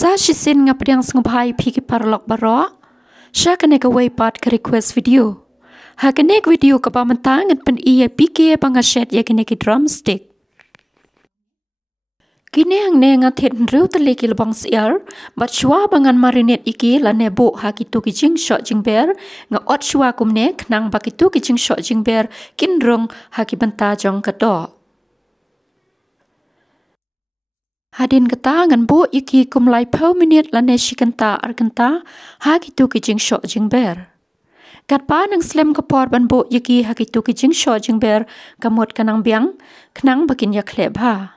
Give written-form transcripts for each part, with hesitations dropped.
Sa shisin ngapriang sngubhai piki parlok baro. Sya kene ka part ka request video. Ha kene video ka pamantangan pen iya piki pangashet ya kene ki drumstick. Kini ang ne ngatit Riew tali ki lbong Syiar, bat shwa bangan marinate iki la nebo ha kitu ki jing shot jing ber, nga ot shwa kumne knang bakitu ki jing shot jing ber kinrung ha ki banta jong kato. Hadin kata ngan bo iki Khublei minute la ne shikanta arkanta ha kitu ki jing shot jing ber. Kat pa nang slem kapor ban bo iki ha kitu ki jing shot jing ber kamot kanang biang knang bakin ya kleb ha.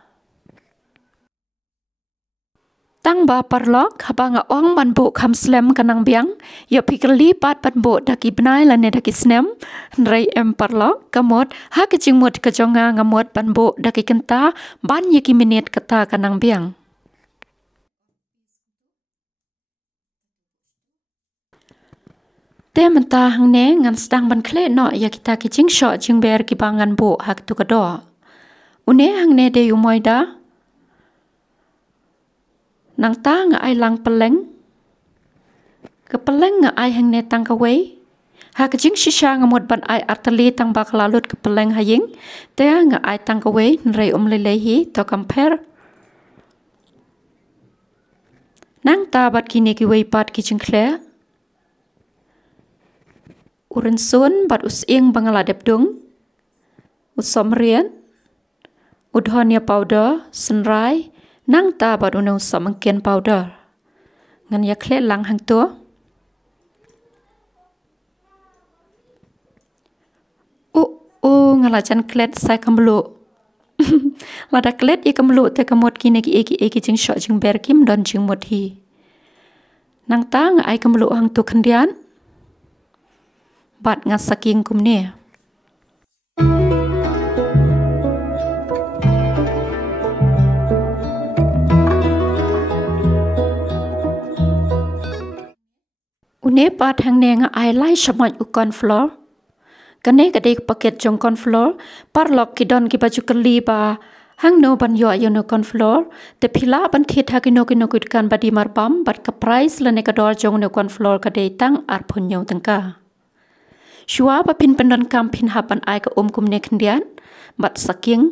Tang ba parlok habanga ong ban bo kam slem kanang biang ya pikirli pat ban bo daki benai la ne daki snem Synrai parlok kamot ha kicing mut kajonga ngamot ban bo daki kenta ban yaki minit kata kanang biang. Te mentah hang ne ngan sedang ban kle no ya kita kicing shot jing ber ki bangan bo hak tu kado. Une hang ne de Moida nang ta nga ai lang Pylleng ke Pylleng nga ai hang ne tang kawai ha ka jing shisha ngamot ban ai artali tang bak lalut ke Pylleng haying te nga ai tang kawai nrei lelehi to compare nang ta bat kini ki wei pat ki jing kle rynsun bat Sying bangaladep dung Sohrmit Dhonia Powder Synrai nang ta bat unang Sohmynken powder ngan ya kle lang hang tu ngalajan klet sai Mluh lada klet i Mluh te kamot kini ki eki jing shot jing ber kim don jing mot hi nang ta nga ai Mluh hang tu khandian bat nga saking kumne une pat hang ne nga ai lai shamaj u cornflour kane kadek paket jong cornflour parlok ki don ki baju kali ba hang no ban yo no cornflour te phila ban thit ha ki no kut kan badi mar bam bat ka price la ne ka dor jong no cornflour ka de tang ar phun nyo tangka shwa ba pin pandon kam phin hapan ai ka kum ne khndian bat saking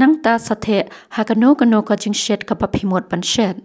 nang ta sathe ha ka no ka jing shet ka pa phimot ban shet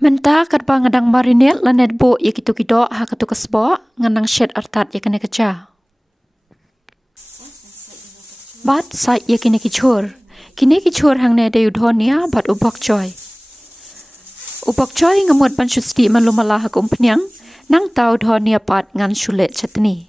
Menta kat ba ngadang marinate lanet bo ya kitu kido ha katu kasbo nganang shed artat ya kene keca. Bat sai ya kene kichur. Kini kichur hang ne de Dhonia bat ubok choy. Ubok choy ngamut ban shusti Mluh malah ha Umphniang nang tau Dhonia pat ngan shulet chutney.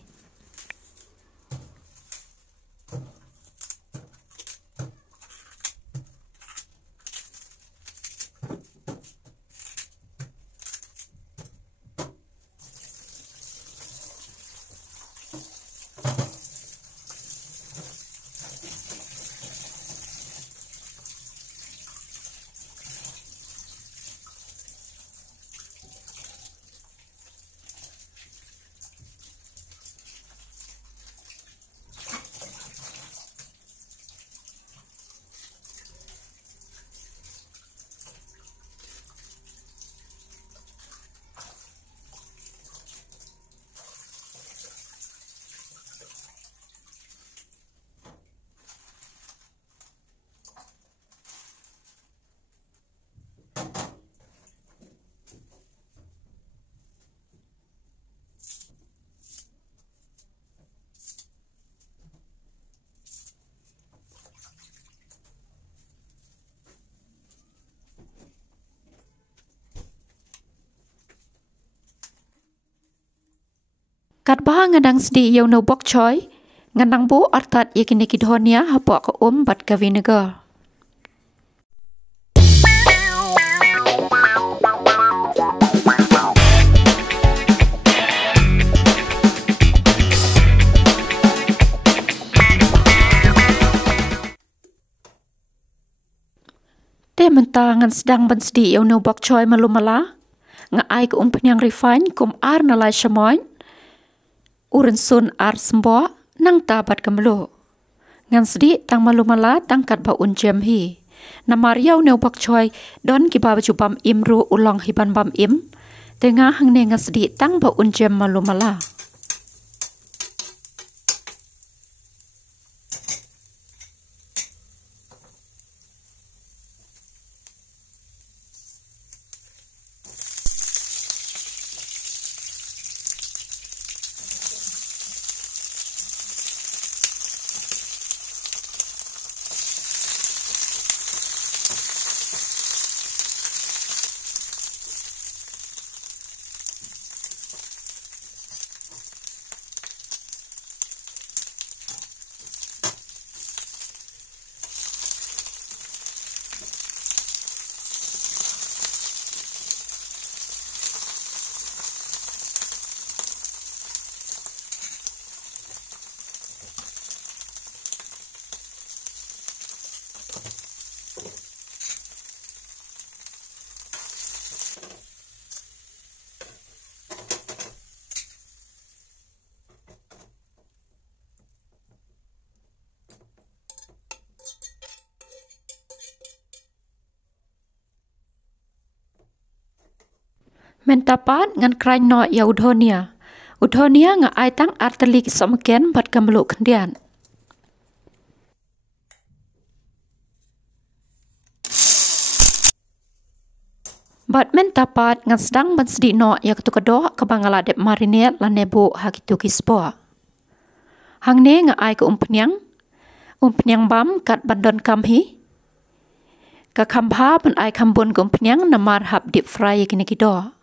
Kat bah ngadang sdi yau no bok choy, ngadang bo artat ya kini ki Dhonia hapok ke bat ka vinegar. Te menta ngan sedang ban sdi yau no bok choy Mluh malah, nga ai ke Umphniang refine kum ar na lai shamoy, rynsun ar sembo nang tabat ke Mluh. Ngan sedi tang Mluh malah tang kat ba jem hi. Namar yau no bok choy don ki ba baju bam im ru ulong hiban bam im. Tengah hang ne ngan sedi tang ba jem Mluh malah. Mentapat ngan krain no ya Dhonia. Dhonia nga ai tang arteli ki Sohmynken bat ka Mluh kendian. Bat mentapat ngan sedang ban sedi no ya ketu kedo ke bangala dep marinate lan nebo ha kitu ki spo. Hang ne nga ai ke Umphniang. Umphniang bam kat ban donkam hi. Ka kambha ban ai kambun ke Umphniang namar hap deep fry kini kido.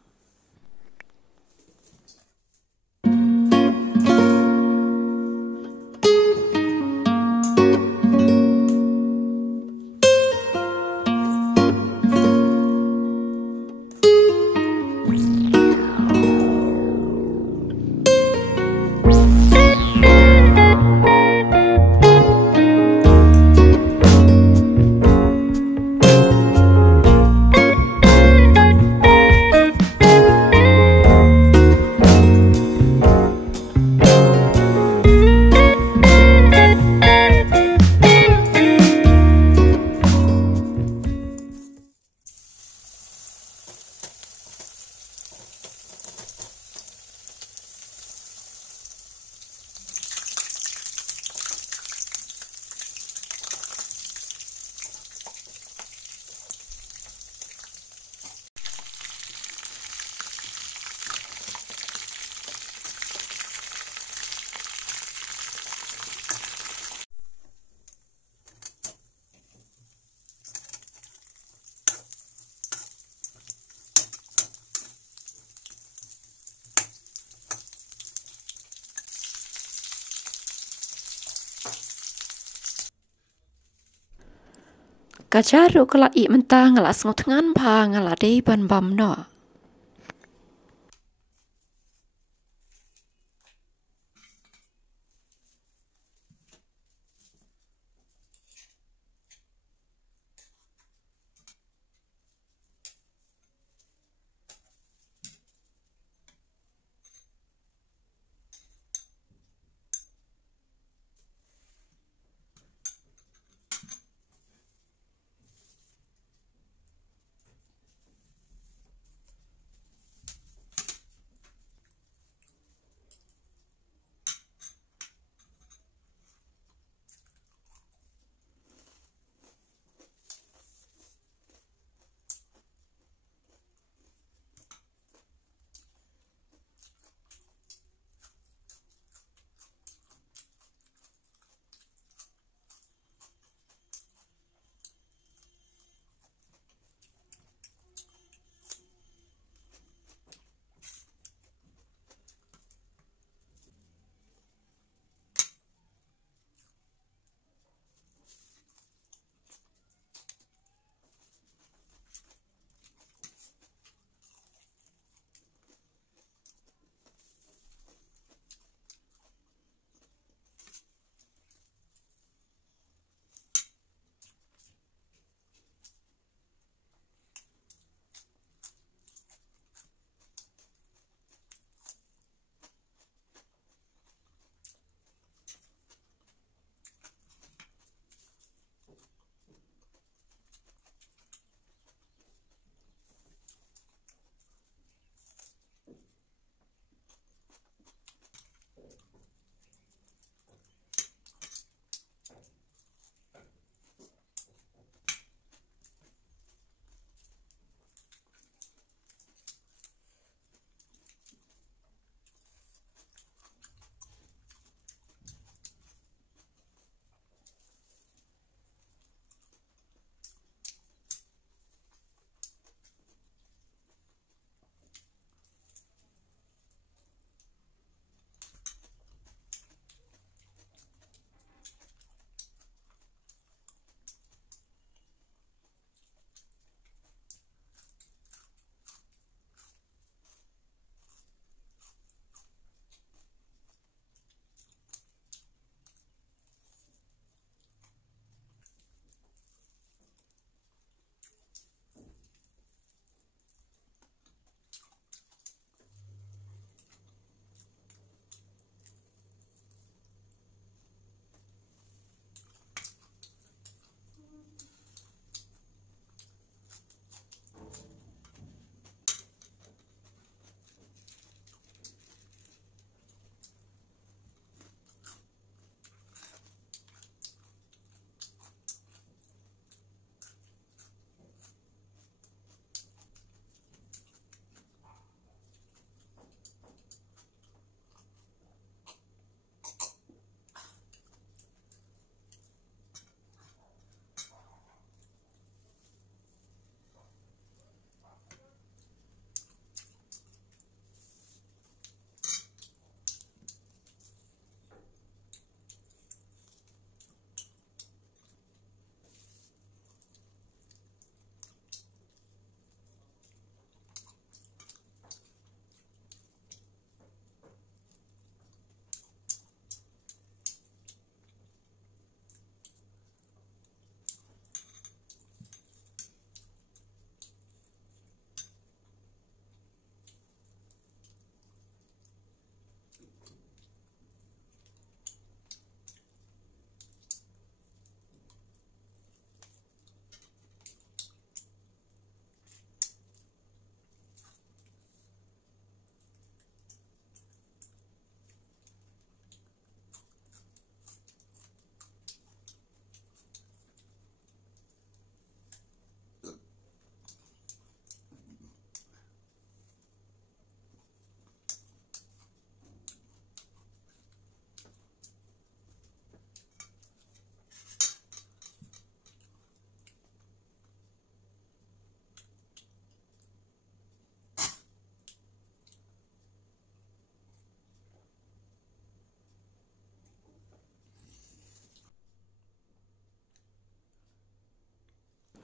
Kajaru kala I mentang ngelas ngutengan pa ngalade ban bam no.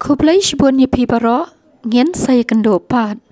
Khublei Shibun Yipi Baro, Ngien Say Kendo Pat.